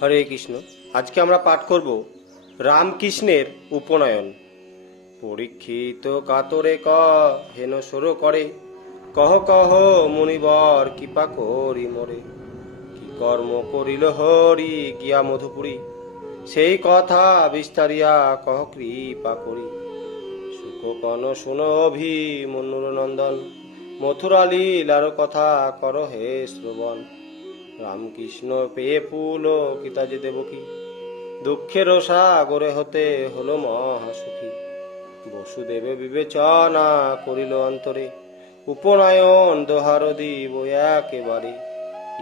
হরে কৃষ্ণ। আজকে আমরা পাঠ করব রামকৃষ্ণের উপনয়ন। পরীক্ষিত কাতরে হেন সর করে, কহ কহ মুনিবর কৃপা করি মোরে। কি কর্ম করিল হরি গিয়া মধুপুরী, সেই কথা বিস্তারিয়া কহ কৃপা করি। সুখকন শুন অভি মনুর নন্দন, মথুরা লীলার কথা কর হে শ্রবণ। রামকৃষ্ণ পেয়ে পুলকিতা যে দেবকী, দুঃখের সাগরে হতে হলো মহাসুখী। বসুদেবে বিবেচনা করিল অন্তরে, উপনয়ন দোহার দিব একেবারে।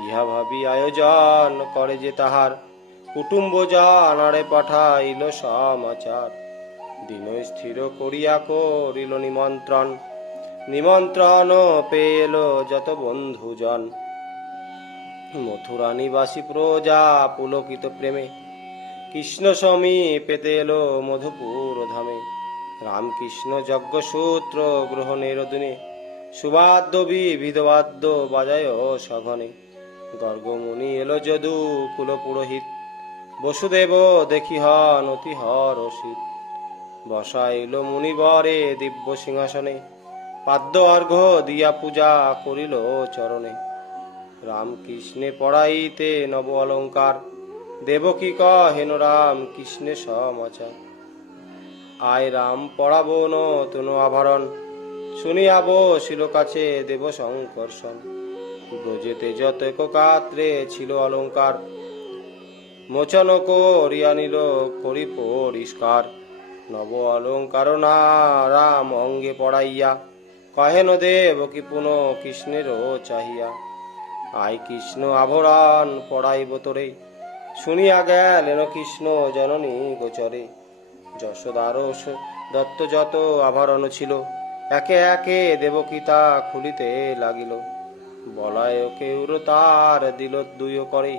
ইহা ভাবি আয়োজন করে যে তাহার, কুটুম্ব জানারে পাঠাইল সমাচার। দিন স্থির করিয়া করিল নিমন্ত্রণ, নিমন্ত্রণ পেল যত বন্ধুজন। মথুরা নিবাসী প্রজা পুলকিত প্রেমে, কৃষ্ণ সমীপেতে এলো মধুপুর ধামে। রামকৃষ্ণ যজ্ঞসূত্র গ্রহণের দিনে, সুবাদ্য বিবিধ বাদ্য বাজায় সঘনে। গর্গমুনি এলো যদু কুল পুরোহিত, বসুদেব দেখি হন অতি হরষিত। বসাইল মুনিবরে দিব্য সিংহাসনে, পাদ্য অর্ঘ্য দিয়া পূজা করিল চরণে। রামকৃষ্ণে পড়াইতে নব অলঙ্কার, দেবকী কহেন রাম কৃষ্ণে সমাচার। আয় রাম পড়াবো নতুন আভরণ, শুনিয়া বসিল কাছে দেব শঙ্কর্ষণ। ব্রজেতে যত কাত্রে ছিল অলঙ্কার, মোচন করিয়া নিল করি পরিষ্কার। নব অলঙ্কার না রাম অঙ্গে পড়াইয়া, কহেন দেবকী পুনঃ কৃষ্ণেরও চাহিয়া। আয় কৃষ্ণ আভরণ পড়াইব তোরে, শুনিয়া গেলেন কৃষ্ণ জননী গোচরে। যশোদার দত্ত যত আভরণ ছিল, একে একে দেবকী তা খুলিতে লাগিল। বলায় কেউর তার দিল দুই করে,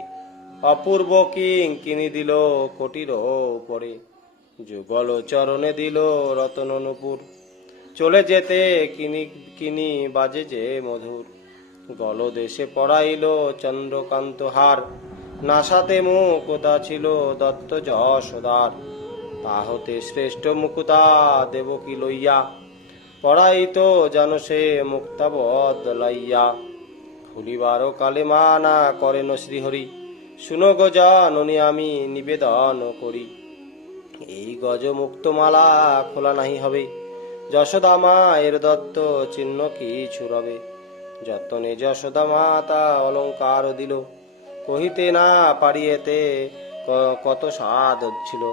অপূর্ব কিঙ্কিনি দিল কোটির উপরে। যুগল চরণে দিল রতন নূপুর, চলে যেতে কিনি কিনি বাজে যে মধুর। গল দেশে পড়াইল চন্দ্রকান্ত হার, নাসাতে মুকুতা ছিল দত্ত যশোদার। তা হতে শ্রেষ্ঠ মুকুতা দেবকী লইয়া, পড়াইত যেন সে মুক্তা বদলাইয়া। খুলিবার কালে মানা করেন শ্রীহরি, শুনো গো জাননী আমি নিবেদন করি। এই গজ মুক্তমালা খোলা নাহি হবে, যশোদা মায়ের দত্ত চিহ্ন কিছু রবে। যতনে যশোদা মাতা অলঙ্কার দিল, কহিতে না পারিয়েতে কত সাদ ছিল।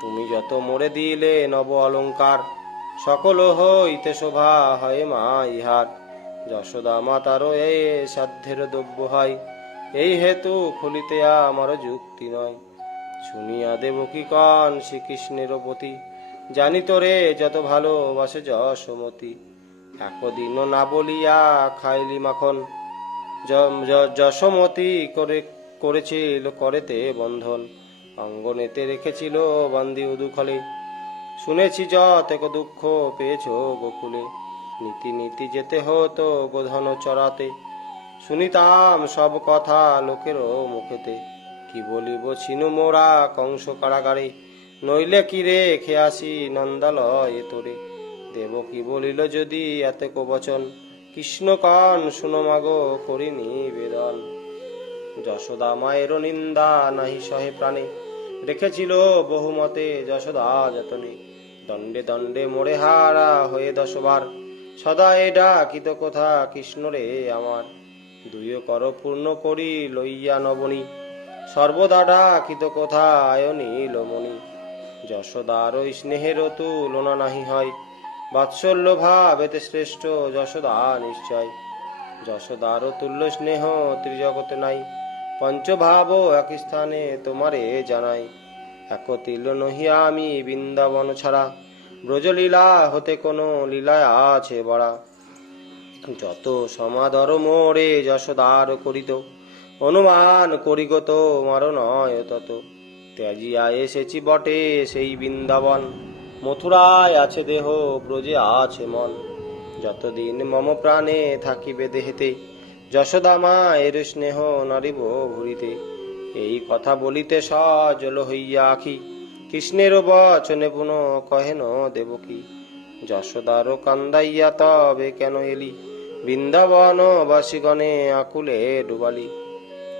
তুমি যত মোরে দিলে নব অলঙ্কার, সকল হইতে শোভা হয় মা ইহার। যশোদা মাতারও এ সাধ্যের দ্রব্য হয়, এই হেতু খুলিতে আমার যুক্তি নয়। শুনিয়া দেবকী কন শ্রীকৃষ্ণের প্রতি, জানি তোরে যত ভালোবাসে যশোমতি। একদিন না বলিয়া খাইলি মাখন, যশোমতি করেছিল করেতে বন্ধন। অঙ্গনেতে রেখেছিল বান্দি উদুখলে, শুনেছি যতেক দুঃখ পেয়েছ গোকুলে। নীতি নীতি যেতে হতো গোধন চরাতে, শুনিতাম সব কথা লোকেরও মুখেতে। কি বলিব ছিনু মোরা কংস কারাগারে, নইলে কি রেখে আসি নন্দালয়ে তোরে। দেবকী বলিল যদি এতেক বচন, কৃষ্ণ কন শুনো মাগো করি নিবেদন। যশোদা মায়ের নিন্দা নাহি সহে প্রাণে, রেখেছিল বহুমতে যশোদা যতনে। দণ্ডে দণ্ডে মোড়ে হারা হয়ে 10 বার, সদা এ ডাকিত কথা কৃষ্ণ রে আমার। দুই কর পূর্ণ করি লইয়া নবনী, সর্বদা ডাকিত কথা আয় নীলমণি। যশোদার ওই স্নেহের তুলনা নাহি হয়, বাৎসল্য ভাবেতে শ্রেষ্ঠ যশোদা নিশ্চয়। যশোদার তুল্য স্নেহ ত্রিজগতে নাই, পঞ্চভাব এক স্থানে তোমারে জানাই। একতিল নহিয়া আমি বৃন্দাবন ছাড়া, ব্রজলীলা হতে কোনো লীলায় আছে বড়া। যত সমাদর মোরে যশোদার করিত, অনুমান করি গো তোমার নয় তত। ত্যাজিয়া এসেছি বটে সেই বৃন্দাবন, মথুরায় আছে দেহ ব্রজে আছে মন। যতদিন মম প্রাণে থাকিবে দেহেতে, যশোদা মায়ের স্নেহ নারিব ভুরিতে। এই কথা বলিতে সজল হইয়া আখি, কৃষ্ণের বচনে পুনঃ কহেন দেবকী, যশোদার কান্দাইয়া তবে কেন এলি, বৃন্দাবন বাসীগণে আকুলে ডুবালি।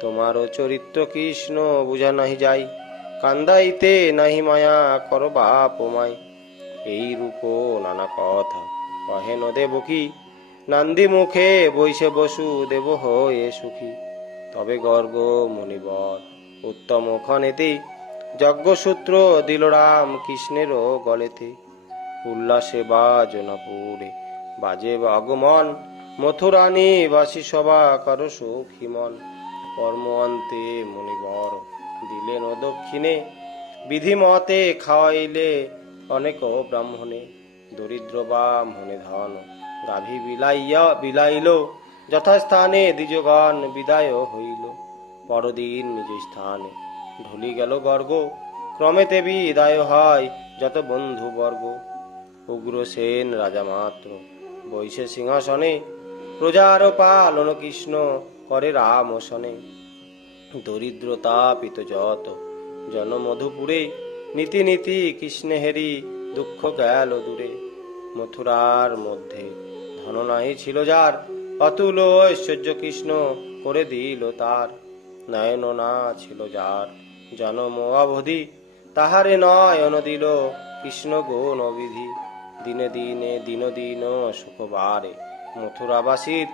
তোমারও চরিত্র কৃষ্ণ বুঝা নাহি যাই, কান্দাইতে নাহি মায়া কর বাপ মাই। এই রূপ নানা কথা কহেন দেবকী, নান্দি মুখে বৈশে বসু দেব হয়ে সুখী। তবে গর্গ মুনিবর উত্তম খনেতে, যজ্ঞসূত্র দিল রাম কৃষ্ণেরও গলেতে। উল্লাসে বাজনাপুরে বাজে আগমন, মথুরানী বাসী সভা কর সুখী মন। কর্ম অন্তে মুনিবর দিলেন দক্ষিণে, বিধিমতে খাওয়াইলে অনেক ব্রাহ্মণে। দরিদ্র ব্রাহ্মণে ধন গাভী বিলাইল, যথাস্থানে দ্বিজগণ বিদায় হইল। পরদিন নিজ স্থানে ঢুলি গেল গর্গ, ক্রমেতে বিদায় হয় যত বন্ধু বর্গ। উগ্রসেন রাজা মাত্র বৈশে সিংহাসনে, প্রজার পালন কৃষ্ণ করে রাম সনে। দরিদ্রতাপিত যত জন মধুপুরে, নীতি নীতি কৃষ্ণে হেরি দুঃখ গেল দূরে। মথুরার মধ্যে ধন নাই ছিল যার, অতুল ঐশ্বর্য কৃষ্ণ করে দিল তার। নয়ন না ছিল যার জনম অবধি, তাহারে নয়ন দিল কৃষ্ণ গুণ বিধি। দিনে দিনে দিন দিন সুখ বারে, মথুরাবাসীর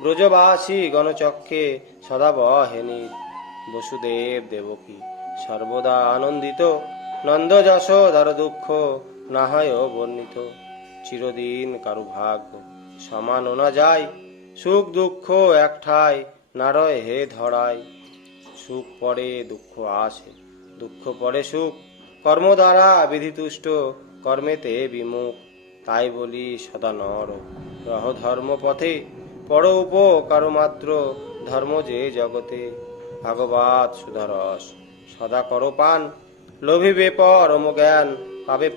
ব্রজবাসী গণচক্ষে সদা বহেনীর। বসুদেব দেবকী সর্বদা আনন্দিত, নন্দ যশোদার দুঃখ না হয় বর্ণিত। চিরদিন কারু ভাগ্য সমান না যায়, সুখ দুঃখ একঠাই না রয় হে ধরায়। সুখ পরে দুঃখ আসে, দুঃখ পরে সুখ, কর্ম দ্বারা বিধিতুষ্ট কর্মেতে বিমুখ। তাই বলি সদা নর রহ ধর্ম পথে, পর উপকার মাত্র ধর্ম যে জগতে। ভাগবত সুধারস সদা কর পান, লোভিবে পরম জ্ঞান পাবে